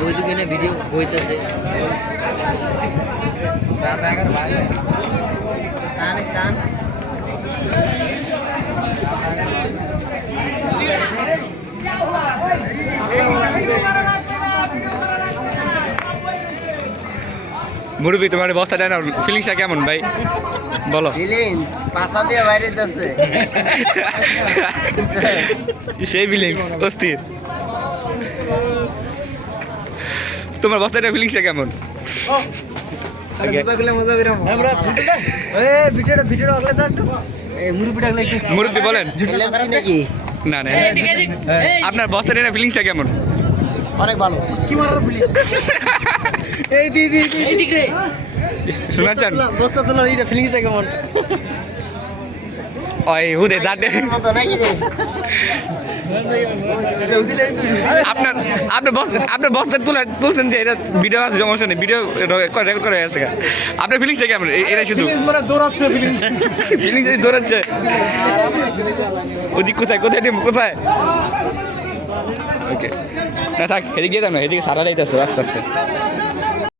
ওইদিকে না ভিডিও হইতেছে টান মুরব্বী তোমার বস্তাটা না ফিলিংসটা কেমন ভাই বলো ফিলিংস পাশা দিয়ে বাইরে যাচ্ছে সেই ফিলিংস অস্থির তোমার বস্তাটা ফিলিংসটা কেমন মুরব্বী বলেন নাকি না না আপনার বস্তাটা ফিলিংসটা কেমন অনেক ভালো কি মারার ফিলিং শোনা চান বস্তা তোলার এইটা ফিলিংসটা কেমন ওই হুদে দাঁড়ে মতো নাকি রে আপনার আপনার বস্তা তুলছেন যে এটা ভিডিও আছে সমস্যা নেই ভিডিও রেকর্ড করা আছে আপনার ফিলিংসটা কেমন এটা শুধু দৌড়াচ্ছে ফিলিংস ফিলিংস দৌড়াচ্ছে ওদিক কোথায় কোথায় টিম কোথায় ওকে না থাক এদিকে যেতাম না এদিকে সারা যাইতেছে আস্তে আস্তে